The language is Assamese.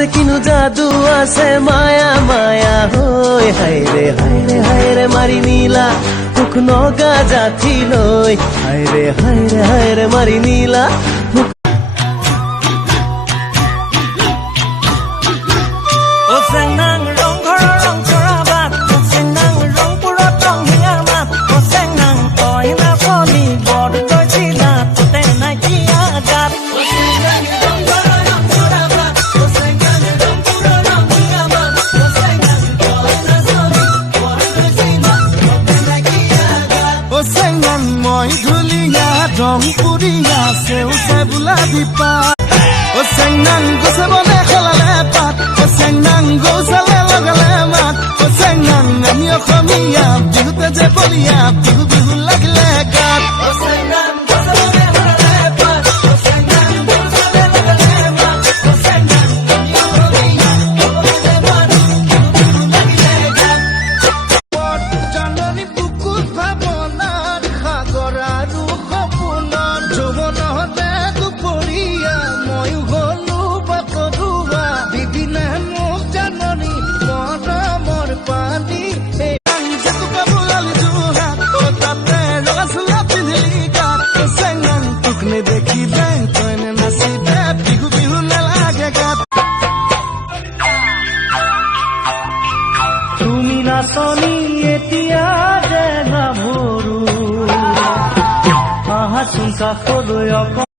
হাসতে কিনু জাদু আছে মায়া মায়া হই হায়রে মারি নীলা মুখ নগা জাথি লই হায়রে মারি নীলা Rongpuria se bula dipa o senang go se bone khalale pat o senang go sale lagale mat o senang amio khomia bihute je bolia bihu lagle gat o senang go se bone khalale pat o senang go sale lagale mat o senang amio khomia bihute je bolia bihu lagle gat pot janani bukut bhabonar khagora ru তুমি নাচনি এতিয়া যে নাভৰু আহা চোন কাষলৈ